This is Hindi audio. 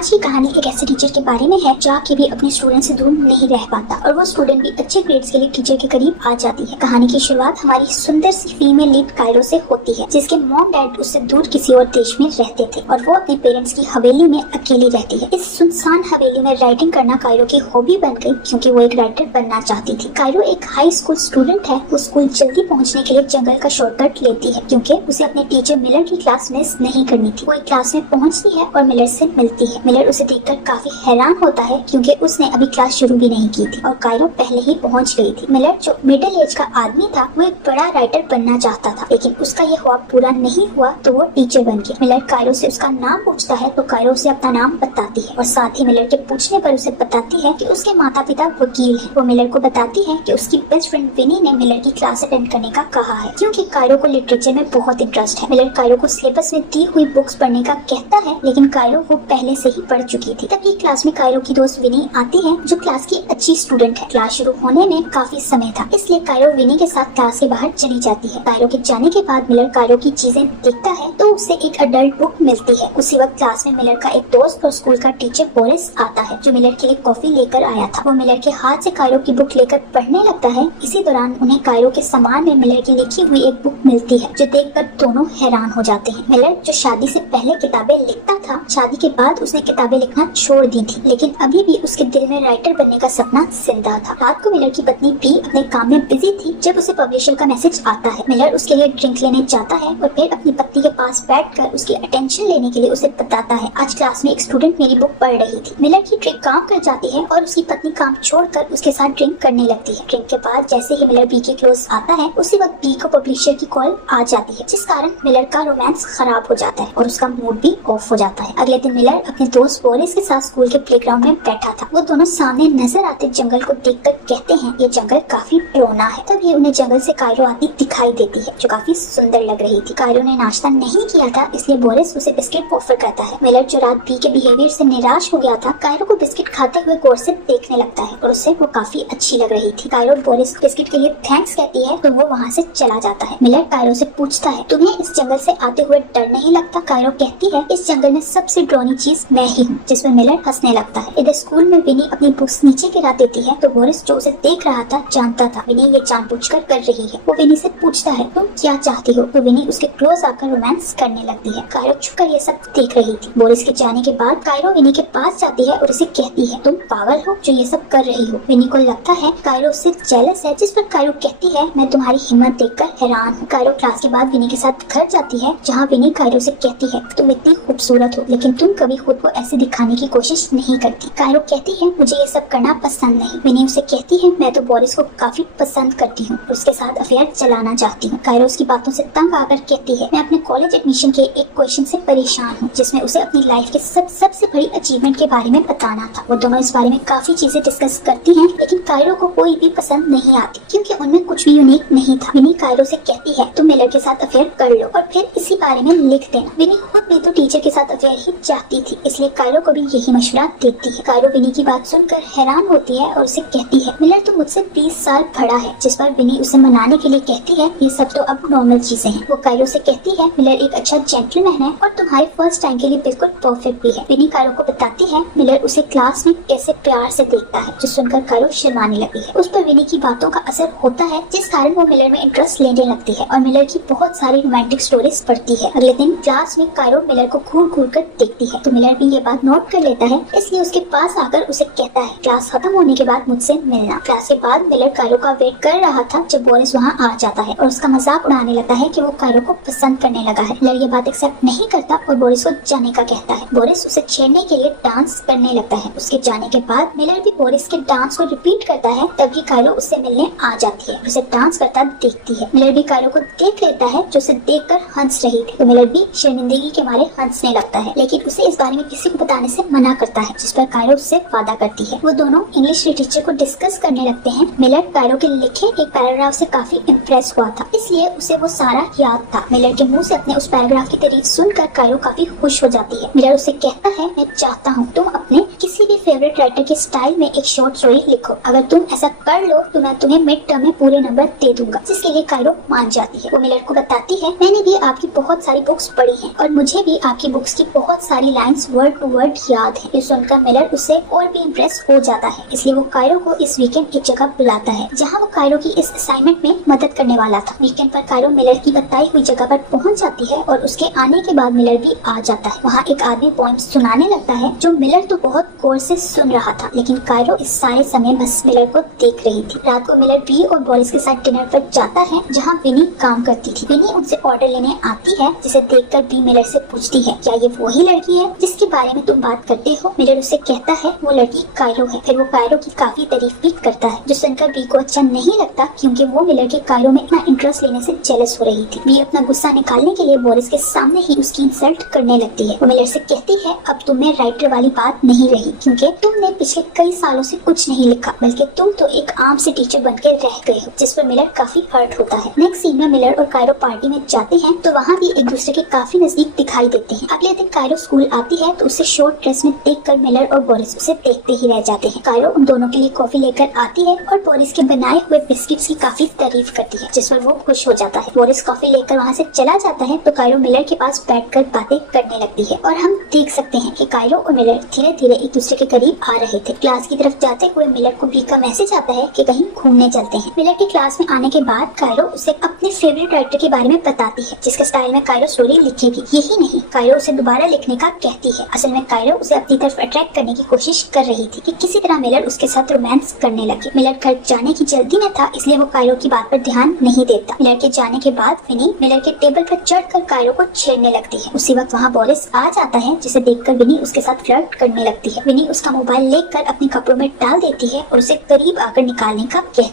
आज की कहानी एक ऐसे टीचर के बारे में है जो कि भी अपने स्टूडेंट से दूर नहीं रह पाता और वो स्टूडेंट भी अच्छे ग्रेड्स के लिए टीचर के करीब आ जाती है। कहानी की शुरुआत हमारी सुंदर सी फीमेल लीड कायरो से होती है, जिसके मॉम डैड उससे दूर किसी और देश में रहते थे और वो अपने पेरेंट्स की हवेली में अकेली रहती है। इस सुनसान हवेली में राइटिंग करना कायरो की हॉबी बन गई क्योंकि वो एक राइटर बनना चाहती थी। कायरो एक हाई स्कूल स्टूडेंट है। वो स्कूल जल्दी पहुँचने के लिए जंगल का शॉर्टकट लेती है क्योंकि उसे अपने टीचर मिलर की क्लास मिस नहीं करनी थी। वो एक क्लास में पहुँचती है और मिलर से मिलती है। मिलर उसे देखकर काफी हैरान होता है क्योंकि उसने अभी क्लास शुरू भी नहीं की थी और कायरो पहले ही पहुंच गई थी। मिलर जो मिडिल एज का आदमी था वो एक बड़ा राइटर बनना चाहता था, लेकिन उसका ये ख्वाब पूरा नहीं हुआ तो वो टीचर बन गया। मिलर कायरो से उसका नाम पूछता है तो कायरो उसे अपना नाम बताती है और साथ ही मिलर के पूछने पर उसे बताती है कि उसके माता पिता वकील हैं। वो मिलर को बताती है कि उसकी बेस्ट फ्रेंड विनी ने मिलर की क्लास अटेंड करने का कहा है क्योंकि कायरो को लिटरेचर में बहुत इंटरेस्ट है। मिलर कायरो को सिलेबस में दी हुई बुक्स पढ़ने का कहता है, लेकिन कायरो वो पहले से ही पढ़ चुकी थी। तभी क्लास में कायरो की दोस्त विनी आती है जो क्लास की अच्छी स्टूडेंट है। क्लास शुरू होने में काफी समय था, इसलिए कायरो विनी के साथ क्लास के बाहर चली जाती है। कायरो के जाने के बाद मिलर कायरो की चीजें देखता है तो उसे एक अडल्ट बुक मिलती है। उसी वक्त क्लास में मिलर का एक दोस्त और स्कूल का टीचर बोरिस आता है जो मिलर के लिए कॉफी लेकर आया था। वो मिलर के हाथ से कायरो की बुक लेकर पढ़ने लगता है। इसी दौरान उन्हें कायरो के सामान में मिलर की लिखी हुई एक बुक मिलती है जो देखकर दोनों हैरान हो जाते हैं। मिलर जो शादी से पहले किताबें लिखता था, शादी के बाद उसने किताबें लिखना छोड़ दी थी, लेकिन अभी भी उसके दिल में राइटर बनने का सपना जिंदा था। रात को मिलर की पत्नी भी अपने काम में बिजी थी जब उसे पब्लिशर का मैसेज आता है। मिलर उसके लिए ड्रिंक लेने जाता है और फिर अपनी पत्नी के पास बैठकर उसकी अटेंशन लेने के लिए उसे बताता है, आज क्लास में एक स्टूडेंट मेरी बुक पढ़ रही थी। मिलर की ड्रिंक काम कर जाती है और उसकी पत्नी काम छोड़कर उसके साथ ड्रिंक करने लगती है। ड्रिंक के बाद जैसे ही मिलर बी के क्लोज आता है उसी वक्त बी को पब्लिशर की कॉल आ जाती है, जिस कारण मिलर का रोमांस खराब हो जाता है और उसका मूड भी ऑफ हो जाता है। अगले दिन मिलर अपने दोस्त बोरिस के साथ स्कूल के प्लेग्राउंड में बैठा था। वो दोनों सामने नजर आते जंगल को देखकर कहते हैं, ये जंगल काफी डरावना है। तभी उन्हें जंगल से कायरो आती दिखाई देती है जो काफी सुंदर लग रही थी। कायरो ने नाश्ता नहीं किया था, इसलिए बोरिस उसे बिस्किट ऑफर करता है। मिलर जो रात बी के बिहेवियर से निराश हो गया था, कायरो को बिस्किट खाते हुए गौर से देखने लगता है और उससे वो काफी अच्छी लग रही थी। कायरो बोरिस बिस्किट के लिए थैंक्स कहती है तो वो वहाँ से चला जाता है। मिलर कायरो से पूछता है, तुम्हें इस जंगल से आते हुए डर नहीं लगता? कायरो कहती है, इस जंगल में सबसे डरावनी चीज मैं ही हूँ, जिसमें मिलर हंसने लगता है। इधर स्कूल में विनी अपनी बुक्स नीचे गिरा देती है तो बोरिस जो उसे देख रहा था जानता था विनी ये जानबूझकर कर रही है। वो विनी से पूछता है, तुम क्या चाहती हो? तो विनी उसके क्लोज आकर रोमांस करने लगती है। कायरो छुपकर ये सब देख रही थी। बोरिस के जाने के बाद कायरो विनी के पास जाती है और उसे कहती है, तुम पागल हो जो ये सब कर रही हो। विनी को लगता है कायरो उससे जेलस है, जिस पर कायरो कहती है, मैं तुम्हारी हिम्मत देखकर हैरान हूँ। कायरो क्लास के बाद विनी के साथ घर जाती है जहाँ विनी कायरो से कहती है, तुम इतनी खूबसूरत हो लेकिन तुम कभी खुद को ऐसे दिखाने की कोशिश नहीं करती। कायरो कहती है, मुझे ये सब करना पसंद नहीं। विनी उसे कहती है, मैं तो बोरिस को काफी पसंद करती हूँ, उसके साथ अफेयर चलाना चाहती हूँ। कायरो उसकी बातों से तंग आकर कहती है, मैं अपने कॉलेज एडमिशन के एक क्वेश्चन से परेशान हूँ जिसमें उसे अपनी लाइफ के सबसे बड़ी अचीवमेंट के बारे में बताना था। वो दोनों इस बारे में काफी चीजें डिस्कस करती हैं, लेकिन कायरो को कोई भी पसंद नहीं आती क्योंकि उनमें कुछ भी यूनिक नहीं था। विनी कायरो से कहती है, तुम मिलर के साथ अफेयर कर लो और फिर इसी बारे में लिख देना। विनी खुद भी तो टीचर के साथ अफेयर ही चाहती थी, इसलिए कायरो को भी यही मशवरा देती है। कायरो विनी की बात सुनकर हैरान होती है और उसे कहती है, मिलर तो मुझसे 20 साल बड़ा है, जिस पर विनी उसे मनाने के लिए कहती है, ये सब तो अब नॉर्मल चीजें हैं। वो कायरो से कहती है, मिलर एक अच्छा जेंटलमैन है और तुम्हारे फर्स्ट टाइम के लिए बिल्कुल परफेक्ट भी है। विनी कायरो को बताती है मिलर उसे क्लास में कैसे प्यार से देखता है, जो सुनकर कायरो शर्माने लगती है। उस पर विनी की बातों का असर होता है, जिस कारण वो मिलर में इंटरेस्ट लेने लगती है और मिलर की बहुत सारी रोमांटिक स्टोरीज पढ़ती है। अगले दिन क्लास में कायरो मिलर को घूर घूर कर देखती है तो मिलर भी ये बात नोट कर लेता है, इसलिए उसके पास आकर उसे कहता है, क्लास खत्म होने के बाद मुझसे मिलना। क्लास के बाद मिलर कायरो का वेट कर रहा था जब बोरिस वहाँ आ जाता है और उसका मजाक उड़ाने लगता है कि वो कायरो को पसंद करने लगा है। मिलर ये बात एक्सेप्ट नहीं करता और बोरिस को जाने का कहता है। बोरिस उसे छेड़ने के लिए डांस करने लगता है। उसके जाने के बाद मिलर भी बोरिस के डांस को रिपीट करता है, तभी कायरो उससे मिलने आ जाती है, उसे डांस करता देखती है। मिलर भी कायरो को देख लेता है जो उसे देखकर हंस रही थी, तो मिलर भी शर्मिंदगी के मारे हंसने लगता है, लेकिन उसे इस बारे में किसी को बताने से मना करता है, जिस पर कायरो उससे वादा करती है। वो दोनों इंग्लिश लिटरेचर को डिस्कस करने लगते हैं। मिलर कायरो के लिखे एक पैराग्राफ से काफी इम्प्रेस हुआ था, इसलिए उसे वो सारा याद था। मिलर के मुंह से अपने उस पैराग्राफ की तारीफ सुनकर कायरो काफी खुश हो जाती है। मिलर उससे कहता है, मैं चाहता हूँ तुम अपने किसी भी फेवरेट राइटर के स्टाइल में एक शॉर्ट स्टोरी लिखो। अगर तुम ऐसा कर लो तो मैं तुम्हें मिड टर्म में पूरे नंबर दे दूंगा, जिसके लिए कायरो मान जाती है। वो मिलर को बताती है, मैंने भी आपकी बहुत सारी बुक्स पढ़ी हैं और मुझे भी आपकी बुक्स की बहुत सारी lines word word to word याद है। ये सुनकर मिलर उससे और भी इम्प्रेस हो जाता है, इसलिए वो कायरो को इस वीकेंड एक जगह बुलाता है जहाँ वो कायरो की इस असाइनमेंट में मदद करने वाला था। वीकेंड पर कायरो मिलर की बताई हुई जगह पर पहुँच जाती है और उसके आने के बाद मिलर भी आ जाता है। वहाँ एक आदमी पोएम सुनाने लगता है जो मिलर तो बहुत गौर से सुन रहा था, लेकिन कायरो इस सारे समय बस मिलर को देख रही थी। रात को मिलर बी और बोरिस के साथ डिनर पर जाता है जहाँ विनी काम करती थी। विनी उनसे ऑर्डर लेने आती है, जिसे देखकर बी मिलर से पूछती है, क्या ये वही लड़की है जिसके बारे में तुम बात करते हो? मिलर उससे कहता है वो लड़की कायरो है। फिर वो कायरो की काफी तारीफ भी करता है, जो सुनकर बी को अच्छा नहीं लगता क्योंकि वो मिलर के कायरो में इतना इंटरेस्ट लेने से जेलस हो रही थी। बी अपना गुस्सा निकालने के लिए बोरिस के सामने ही उसकी इंसल्ट करने लगती है। वो मिलर से कहती है, अब तुम में राइटर वाली बात नहीं रही क्योंकि तुमने पिछले कई सालों से कुछ नहीं लिखा, बल्कि तुम तो एक आम से टीचर बनकर रह गए हो, जिस पर मिलर काफी हर्ट होता है। नेक्स्ट सीन में मिलर और कायरो पार्टी में जाते हैं तो वहाँ भी एक दूसरे के काफी नजदीक दिखाई देते हैं। अगले दिन कायरो स्कूल आती है तो उसे शॉर्ट ड्रेस में देखकर मिलर और बोरिस उसे देखते ही रह जाते हैं। कायरो उन दोनों के लिए कॉफी लेकर आती है और बोरिस के बनाए हुए बिस्किट्स की काफी तारीफ करती है, जिस पर वो खुश हो जाता है। बोरिस कॉफी लेकर वहाँ से चला जाता है तो कायरो मिलर के पास बैठकर बातें करने लगती है और हम देख सकते हैं कि कायरो और मिलर धीरे धीरे एक दूसरे के करीब आ रहे थे। क्लास की तरफ जाते हुए मिलर को बी का मैसेज आता है कि कहीं घूमने चलते हैं। मिलर की क्लास में आने के बाद कायरो उसे अपने फेवरेट राइटर के बारे में बताती है, जिसके स्टाइल में कायरो स्टोरी लिखेगी। यही नहीं, कायरो उसे दोबारा लिखने का कहती है। असल में कायरो उसे अपनी तरफ अट्रैक्ट करने की कोशिश कर रही थी कि किसी तरह मिलर उसके साथ रोमांस करने लगे। मिलर घर जाने की जल्दी में था, इसलिए वो कायरो की बात पर ध्यान नहीं देता। मिलर के जाने के बाद विनी मिलर के टेबल पर चढ़कर कायरो को छेड़ने लगती है। उसी वक्त वहाँ बोरिस आ जाता है, जिसे देखकर विनी उसके साथ फ्लर्ट करने लगती है। विनी उसका मोबाइल लेकर अपने कपड़ों में डाल देती है और उसे करीब आकर निकालने का कहती है।